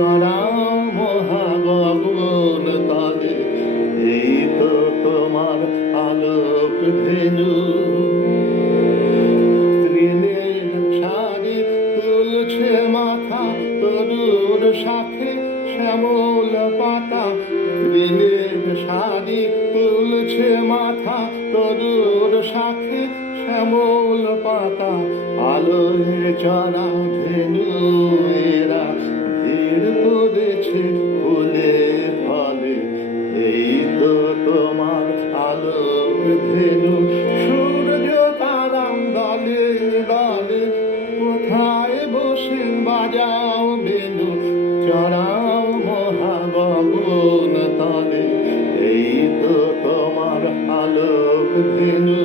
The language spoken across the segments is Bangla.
চড়াও মহাগগন তলে, এই তো তোমার আলোক ধেনু। তৃণের শাড়ি তুলছে মাথা, তরুর সাথে শ্যামল পাতা। তৃণের শাড়ি তুলছে মাথা, তরুর সাথে শ্যামল পাতা। আলোয় চড়া ধেনু এরা ভিড় করেছে ফুলে ফলে, এই তো তোমার আলোক ধেনু। সূর্য তারা দলে দলে, কোথায় বসে বাজাও বেনু। চড়াও মহাগগন তলে, এই তো তোমার আলোক ধেনু।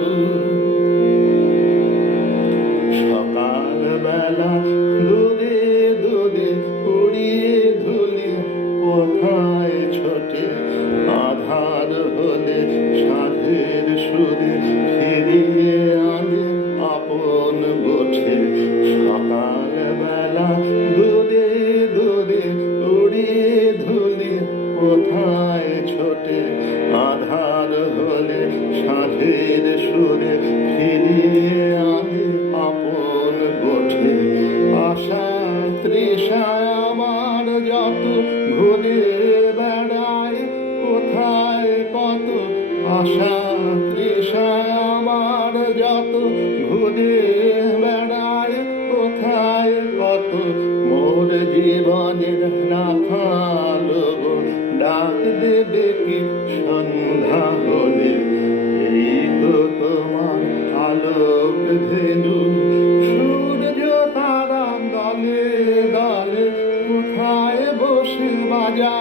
সকালবেলা দূরে দূরে উড়িয়ে ধুলি, কোথায় ছোটে আধার হলে সাধের সুরে ফিরিয়ে আনে আপন গোঠে। সকালবেলা দূরে দূরে উড়িয়ে ধুলি, কোথায় ছোটে আধার হলে সাধের সুরে ফিরিয়ে আনে আপন গোঠে। আশা তৃষায় আমার যত ঘুরে বেড়ায়, কোথায় কত আশা তৃষায় আমার যত ঘুরে বেড়ায়, কোথায় কত মোর জীবনের রাখাল গো, ডাক দেবে কি সন্ধ্যা হলে, এই তো তোমার আলোক ধেনু। সূর্য তারা দলে দলে, কোথায় বসে বাজা